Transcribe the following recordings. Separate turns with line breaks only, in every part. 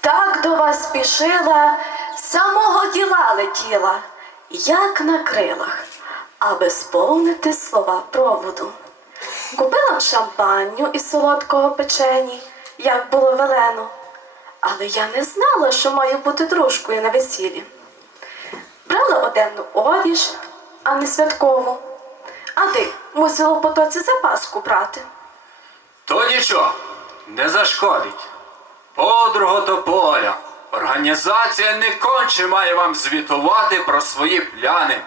Так до вас спішила, самого діла летіла, як на крилах, аби сповнити слова проводу. Купила б шампанню із солодкого печені, як було велено, але я не знала, що маю бути дружкою на весіллі. Брала оденну одіж, а не святкову. А ти мусила в потоці запаску брати.
То нічого, не зашкодить. Подруго Тополя, організація не конче має вам звітувати про свої пляни.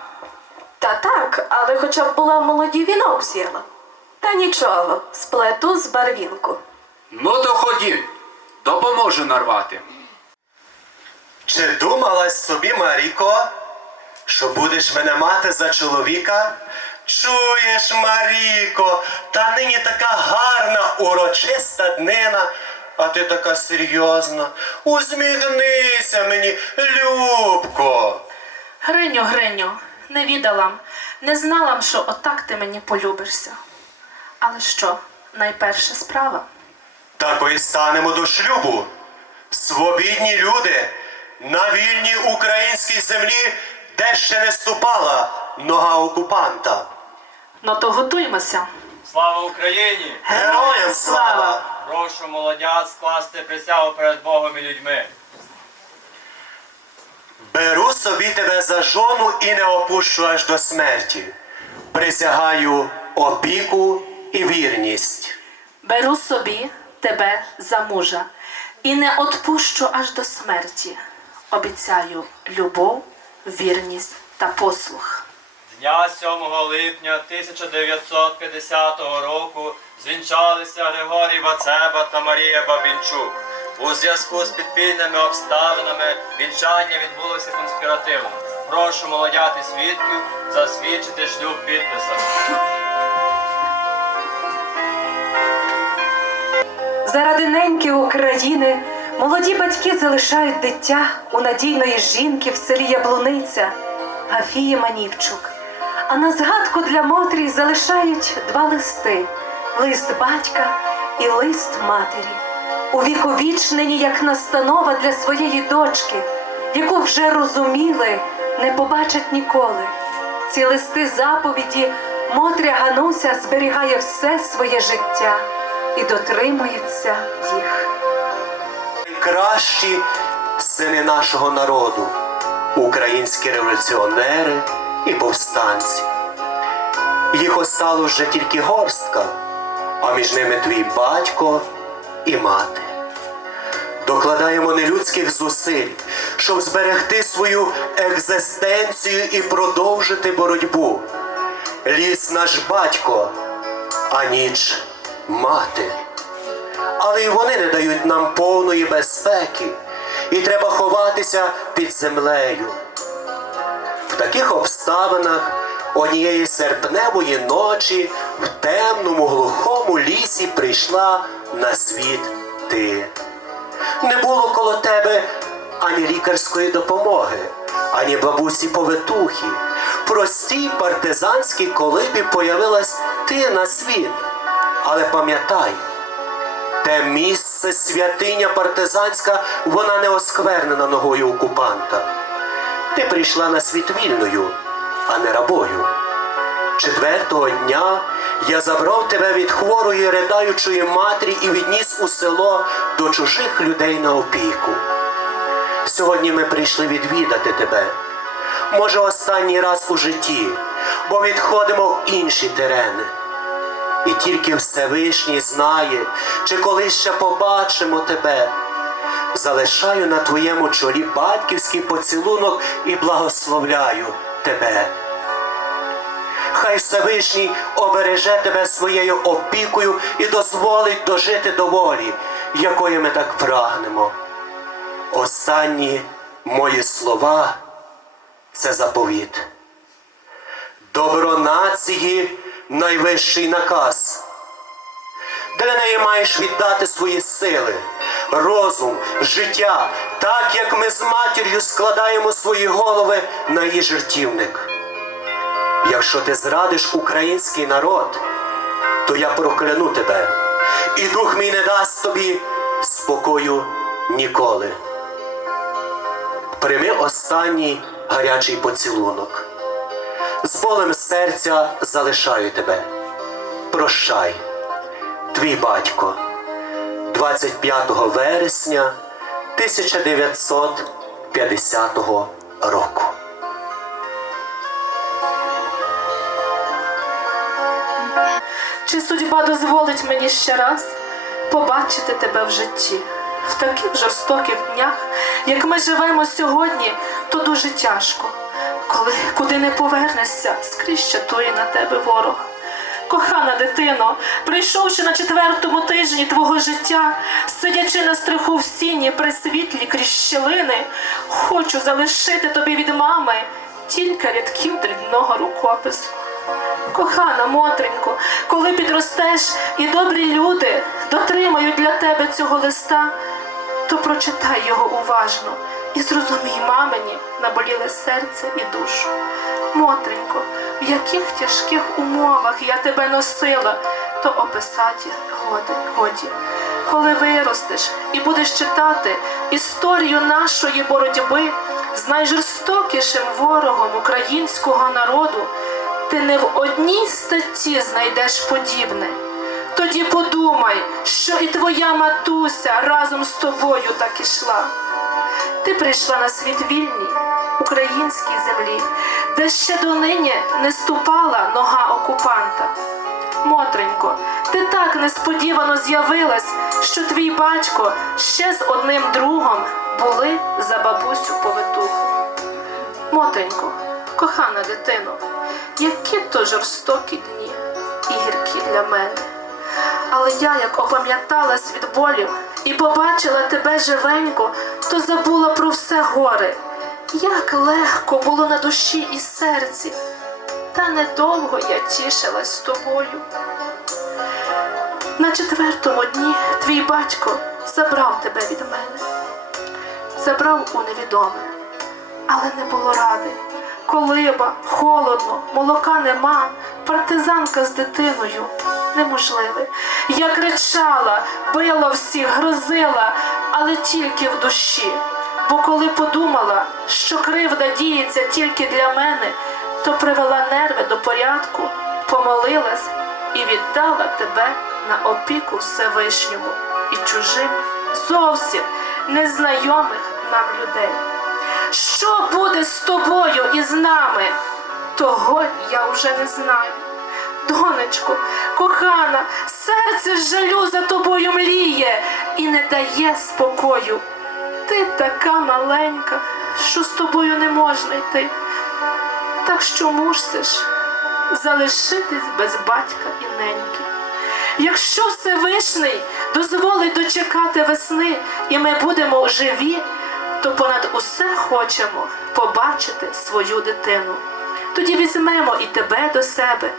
Та так, але хоча б була молоді вінок взяла. Та нічого, сплету з барвінку.
Ну то ходіть, допоможу нарвати.
Чи думалась собі, Маріко, що будеш мене мати за чоловіка? Чуєш, Маріко, та нині така гарна, урочиста днина, а ти така серйозна. Усміхнися мені, Любко.
Гриню, Гриню, не відала, не знала, що отак ти мені полюбишся. Але що, найперша справа?
Так і станемо до шлюбу. Свобідні люди на вільній українській землі, де ще не ступала нога окупанта.
Ну то готуймося.
Слава Україні!
Героям слава!
Прошу молодят скласти присягу перед Богом і людьми.
Беру собі тебе за жону і не опущу аж до смерті. Присягаю опіку і вірність.
Беру собі тебе за мужа і не отпущу аж до смерті. Обіцяю любов, вірність та послух.
Дня 7 липня 1950 року звінчалися Григорій Вацеба та Марія Бабінчук. У зв'язку з підпільними обставинами вінчання відбулося конспіративно. Прошу молодят і свідків засвідчити шлюб підписами.
Заради неньки України молоді батьки залишають дитя у надійної жінки в селі Яблуниця Гафії Манівчук. А на згадку для Мотрі залишають два листи: лист батька і лист матері, увіковічнені як настанова для своєї дочки, яку вже розуміли, не побачать ніколи. Ці листи заповіді Мотря Гануся зберігає все своє життя і дотримується їх.
Найкращі сини нашого народу, українські революціонери і повстанці. Їх осталось вже тільки горстка, а між ними твій батько і мати. Докладаємо нелюдських зусиль, щоб зберегти свою екзистенцію і продовжити боротьбу. Ліс наш батько, а ніч мати. Але й вони не дають нам повної безпеки, і треба ховатися під землею. В таких обставинах однієї серпневої ночі в темному глухому лісі прийшла на світ ти. Не було коло тебе ані лікарської допомоги, ані бабусі повитухи. Простій партизанській колибі появилась ти на світ. Але пам'ятай, те місце святиня партизанська, вона не осквернена ногою окупанта. Ти прийшла на світ вільною, а не рабою. Четвертого дня я забрав тебе від хворої ридаючої матері і відніс у село до чужих людей на опіку. Сьогодні ми прийшли відвідати тебе. Може, останній раз у житті, бо відходимо в інші терени. І тільки Всевишній знає, чи коли ще побачимо тебе. Залишаю на твоєму чолі батьківський поцілунок і благословляю тебе. Хай Всевишній обереже тебе своєю опікою і дозволить дожити до волі, якої ми так прагнемо. Останні мої слова це заповіт. Добро нації найвищий наказ. Для неї маєш віддати свої сили, розум, життя, так як ми з матір'ю складаємо свої голови на її жертівник. Якщо ти зрадиш український народ, то я прокляну тебе, і дух мій не дасть тобі спокою ніколи. Прийми останній гарячий поцілунок. З болем серця залишаю тебе. Прощай, твій батько, 25 вересня 1950 року.
Чи судьба дозволить мені ще раз побачити тебе в житті? В таких жорстоких днях, як ми живемо сьогодні, то дуже тяжко. Коли куди не повернешся, скрізь чатує на тебе ворог. Кохана дитино, прийшовши на четвертому тижні твого життя, сидячи на стриху в сіні при світлі крізь щілини, хочу залишити тобі від мами тільки рядків дрібного рукопису. Кохана Мотренько, коли підростеш і добрі люди дотримають для тебе цього листа, то прочитай його уважно і зрозумій мамині наболіле серце і душу. Мотренько, в яких тяжких умовах я тебе носила, то описати годи, годі. Коли виростеш і будеш читати історію нашої боротьби з найжорстокішим ворогом українського народу, ти не в одній статті знайдеш подібне. Тоді подумай, що і твоя матуся разом з тобою так ішла. Ти прийшла на світ вільній, українській землі, де ще донині не ступала нога окупанта. Мотренько, ти так несподівано з'явилась, що твій батько ще з одним другом були за бабусю повитуху. Мотренько, кохана дитино, які то жорстокі дні і гіркі для мене. Але я, як опам'яталась від болів і побачила тебе живенько, то забула про все горе. Як легко було на душі і серці, та недовго я тішилась з тобою. На четвертому дні твій батько забрав тебе від мене, забрав у невідоме, але не було ради. Колиба, холодно, молока нема, партизанка з дитиною неможливе. Я кричала, била всіх, грозила, але тільки в душі. Бо коли подумала, що кривда діється тільки для мене, то привела нерви до порядку, помолилась і віддала тебе на опіку Всевишньому і чужим, зовсім незнайомих нам людей. Що буде з тобою і з нами? Того я вже не знаю. Донечко, кохана, серце жалю за тобою мліє і не дає спокою. Ти така маленька, що з тобою не можна йти. Так що мусиш залишитись без батька і неньки. Якщо Всевишний дозволить дочекати весни, і ми будемо живі, то понад усе хочемо побачити свою дитину. Тоді візьмемо і тебе до себе,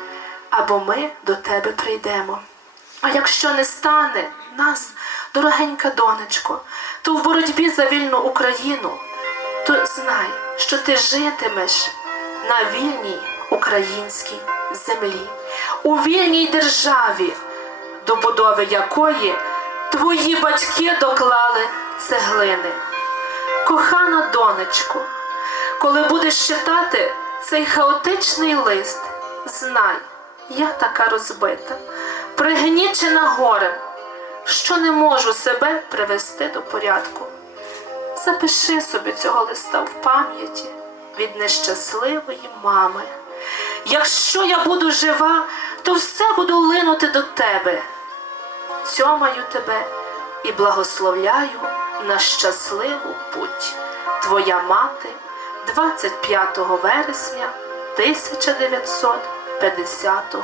або ми до тебе прийдемо. А якщо не стане нас, дорогенька донечко, то в боротьбі за вільну Україну, то знай, що ти житимеш на вільній українській землі, у вільній державі, до будови якої твої батьки доклали цеглини. Кохана донечко, коли будеш читати цей хаотичний лист, знай, я така розбита, пригнічена горем, що не можу себе привести до порядку. Запиши собі цього листа в пам'яті від нещасливої мами. Якщо я буду жива, то все буду линути до тебе. Цьомаю тебе і благословляю на щасливу путь. Твоя мати 25 вересня 1950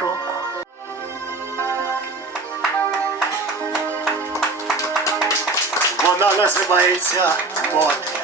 року.
Вона називається Мотря.